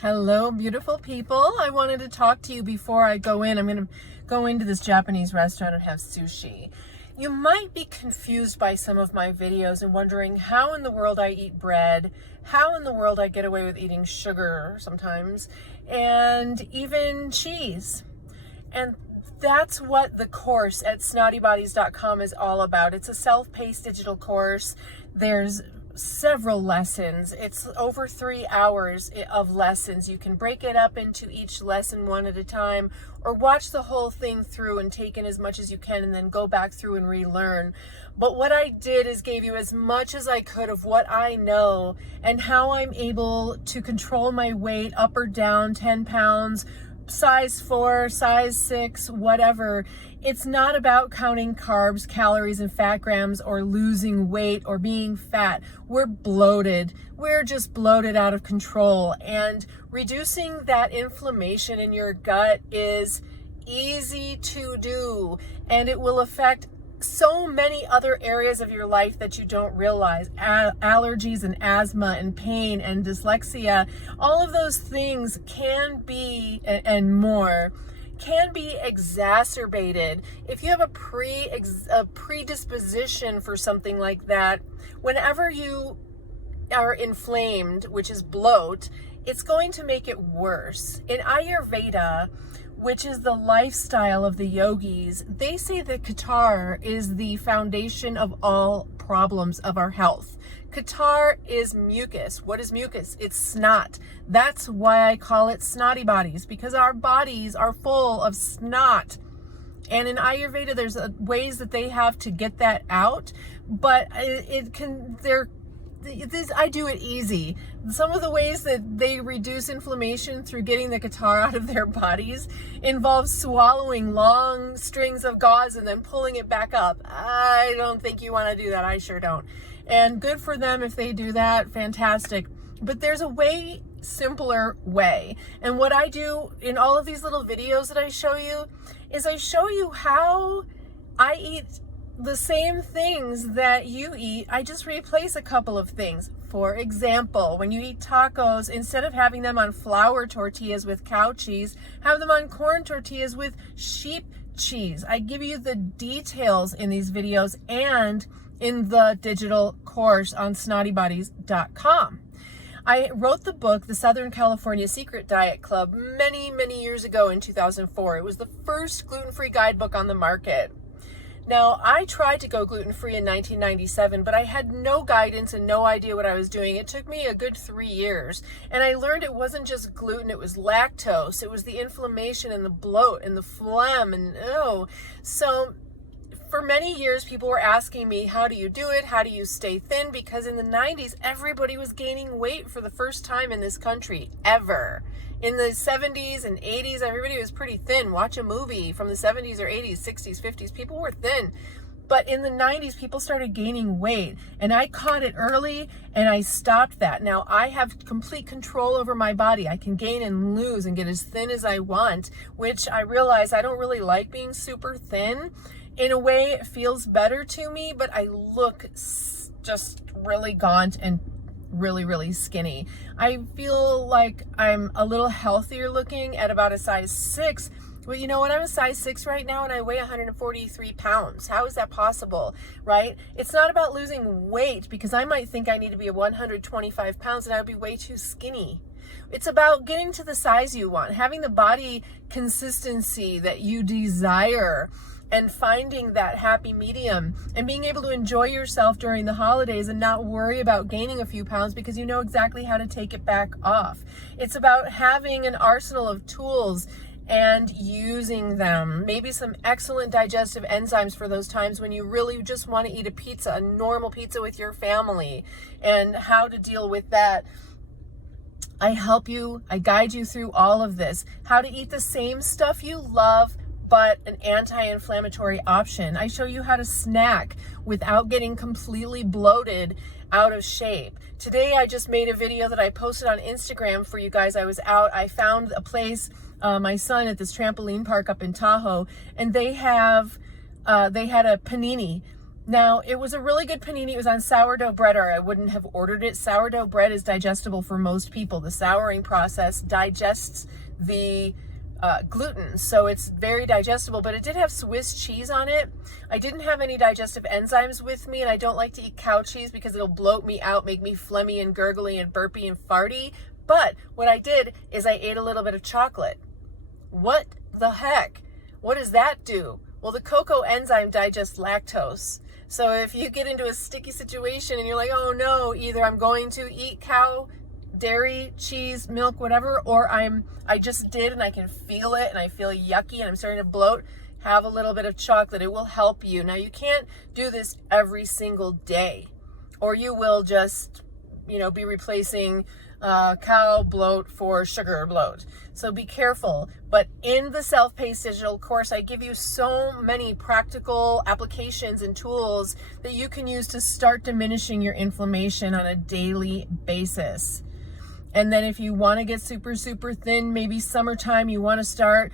Hello, beautiful people. I wanted to talk to you before I go in. I'm going to go into this Japanese restaurant and have sushi. You might be confused by some of my videos and wondering how in the world I eat bread, how in the world I get away with eating sugar sometimes, and even cheese. And that's what the course at snottybodies.com is all about. It's a self-paced digital course. There's several lessons. It's over 3 hours of lessons. You can break it up into each lesson one at a time, or watch the whole thing through and take in as much as you can and then go back through and relearn. But what I did is gave you as much as I could of what I know and how I'm able to control my weight up or down 10 pounds, size 4, size 6, whatever. It's not about counting carbs, calories, and fat grams, or losing weight or being fat. We're bloated. We're just bloated out of control. And reducing that inflammation in your gut is easy to do, and it will affect so many other areas of your life that you don't realize. Allergies and asthma and pain and dyslexia, all of those things can be, and more, can be exacerbated. If you have a predisposition for something like that, whenever you are inflamed, which is bloat, it's going to make it worse. In Ayurveda, which is the lifestyle of the yogis, they say that Qatar is the foundation of all problems of our health. Qatar is mucus. What is mucus? It's snot. That's why I call it snotty bodies, because our bodies are full of snot. And in Ayurveda, there's ways that they have to get that out, but I do it easy. Some of the ways that they reduce inflammation through getting the Qatar out of their bodies involves swallowing long strings of gauze and then pulling it back up. I don't think you want to do that. I sure don't. And good for them if they do that. Fantastic. But there's a way simpler way. And what I do in all of these little videos that I show you is I show you how I eat the same things that you eat. I just replace a couple of things. For example, when you eat tacos, instead of having them on flour tortillas with cow cheese, have them on corn tortillas with sheep cheese. I give you the details in these videos and in the digital course on snottybodies.com. I wrote the book, The Southern California Secret Diet Club, many, many years ago in 2004. It was the first gluten-free guidebook on the market. Now, I tried to go gluten-free in 1997, but I had no guidance and no idea what I was doing. It took me a good 3 years, and I learned it wasn't just gluten, it was lactose. It was the inflammation and the bloat and the phlegm, and So for many years, people were asking me, how do you do it? How do you stay thin? Because in the 90s, everybody was gaining weight for the first time in this country, ever. In the 70s and 80s, everybody was pretty thin. Watch a movie from the 70s or 80s, 60s, 50s. People were thin. But in the 90s, people started gaining weight. And I caught it early, and I stopped that. Now, I have complete control over my body. I can gain and lose and get as thin as I want, which I realize I don't really like being super thin. In a way, it feels better to me, but I look just really gaunt and really, really skinny. I feel like I'm a little healthier looking at about a size 6. Well, you know what? I'm a size 6 right now and I weigh 143 pounds. How is that possible, right? It's not about losing weight, because I might think I need to be 125 pounds and I would be way too skinny. It's about getting to the size you want, having the body consistency that you desire, and finding that happy medium and being able to enjoy yourself during the holidays and not worry about gaining a few pounds because you know exactly how to take it back off. It's about having an arsenal of tools and using them. Maybe some excellent digestive enzymes for those times when you really just want to eat a pizza, a normal pizza with your family, and how to deal with that. I help you, I guide you through all of this. How to eat the same stuff you love, but an anti-inflammatory option. I show you how to snack without getting completely bloated out of shape. Today, I just made a video that I posted on Instagram for you guys. I was out, I found a place, my son at this trampoline park up in Tahoe, and they had a panini Now, it was a really good panini. It was on sourdough bread, or I wouldn't have ordered it. Sourdough bread is digestible for most people. The souring process digests the gluten, so it's very digestible, but it did have Swiss cheese on it. I didn't have any digestive enzymes with me, and I don't like to eat cow cheese because it'll bloat me out, make me phlegmy and gurgly and burpy and farty. But what I did is I ate a little bit of chocolate. What the heck? What does that do? Well, the cocoa enzyme digests lactose. So if you get into a sticky situation and you're like, oh no, either I'm going to eat cow, dairy, cheese, milk, whatever, or I just did and I can feel it and I feel yucky and I'm starting to bloat, have a little bit of chocolate. It will help you. Now, you can't do this every single day, or you will just, be replacing cow bloat for sugar bloat. So be careful. But in the self-paced digital course, I give you so many practical applications and tools that you can use to start diminishing your inflammation on a daily basis. And then if you want to get super, super thin, maybe summertime, you want to start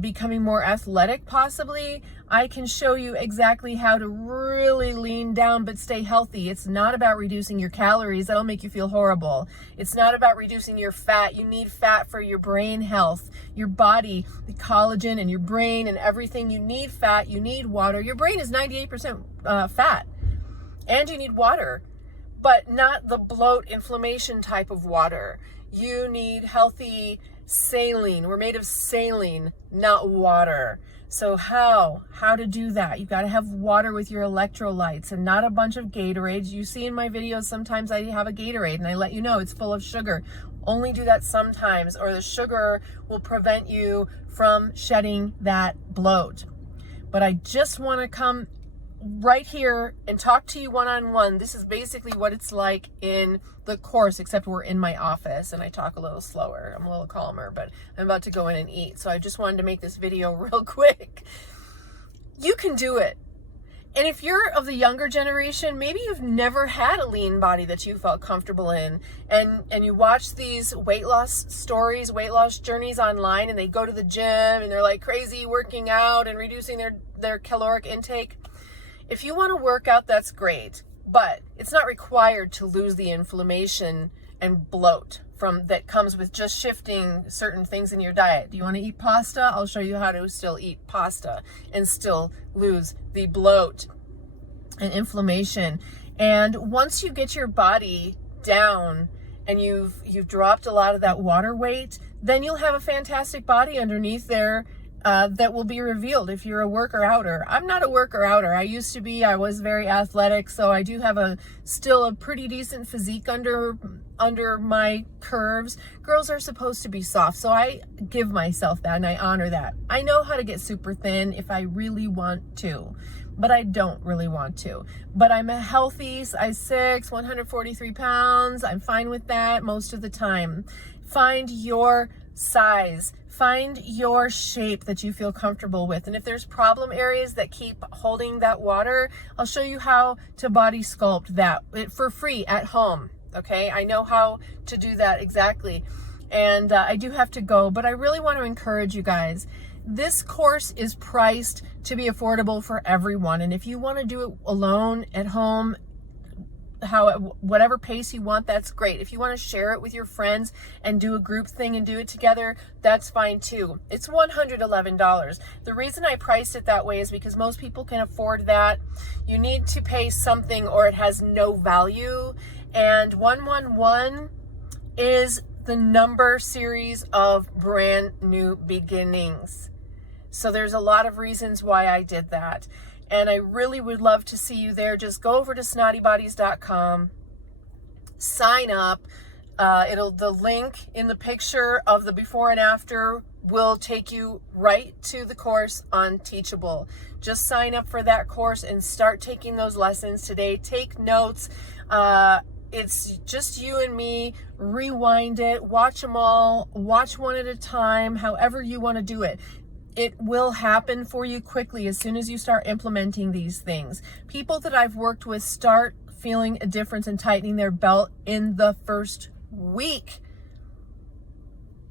becoming more athletic possibly, I can show you exactly how to really lean down but stay healthy. It's not about reducing your calories. That'll make you feel horrible. It's not about reducing your fat. You need fat for your brain health, your body, the collagen and your brain and everything. You need fat. You need water. Your brain is 98% fat, and you need water, but not the bloat inflammation type of water. You need healthy saline. We're made of saline, not water. So how to do that? You got to have water with your electrolytes and not a bunch of Gatorades. You see in my videos, sometimes I have a Gatorade and I let you know it's full of sugar. Only do that sometimes, or the sugar will prevent you from shedding that bloat. But I just want to come right here and talk to you one-on-one. This is basically what it's like in the course, except we're in my office and I talk a little slower. I'm a little calmer, but I'm about to go in and eat. So I just wanted to make this video real quick. You can do it. And if you're of the younger generation, maybe you've never had a lean body that you felt comfortable in, and you watch these weight loss stories, weight loss journeys online, and they go to the gym and they're like crazy working out and reducing their caloric intake. If you want to work out, that's great, but it's not required to lose the inflammation and bloat that comes with just shifting certain things in your diet. Do you want to eat pasta? I'll show you how to still eat pasta and still lose the bloat and inflammation. And once you get your body down and you've dropped a lot of that water weight, then you'll have a fantastic body underneath there that will be revealed if you're a worker-outer. I'm not a worker-outer. I used to be. I was very athletic, so I do have still a pretty decent physique under my curves. Girls are supposed to be soft, so I give myself that and I honor that. I know how to get super thin if I really want to, but I don't really want to. But I'm a healthy size 6, 143 pounds. I'm fine with that most of the time. Find your size. Find your shape that you feel comfortable with. And if there's problem areas that keep holding that water, I'll show you how to body sculpt that for free at home. Okay, I know how to do that exactly. And I do have to go, but I really want to encourage you guys. This course is priced to be affordable for everyone. And if you want to do it alone at home, whatever pace you want, that's great. If you want to share it with your friends and do a group thing and do it together, that's fine too. It's $111. The reason I priced it that way is because most people can afford that. You need to pay something or it has no value. And 111 is the number series of brand new beginnings. So there's a lot of reasons why I did that. And I really would love to see you there. Just go over to snottybodies.com, sign up. The link in the picture of the before and after will take you right to the course on Teachable. Just sign up for that course and start taking those lessons today. Take notes. It's just you and me. Rewind it, watch them all, watch one at a time, however you want to do it. It will happen for you quickly as soon as you start implementing these things. People that I've worked with start feeling a difference and tightening their belt in the first week.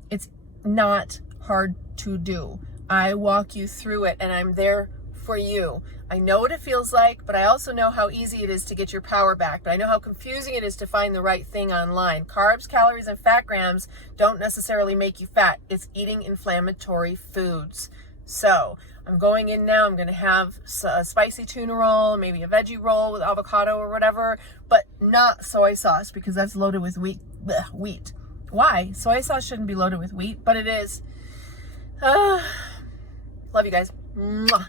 It's not hard to do. I walk you through it and I'm there for for you. I know what it feels like, but I also know how easy it is to get your power back. But I know how confusing it is to find the right thing online. Carbs, calories, and fat grams don't necessarily make you fat. It's eating inflammatory foods. So I'm going in now. I'm going to have a spicy tuna roll, maybe a veggie roll with avocado or whatever, but not soy sauce because that's loaded with wheat. Why? Soy sauce shouldn't be loaded with wheat, but it is. Love you guys. Mwah.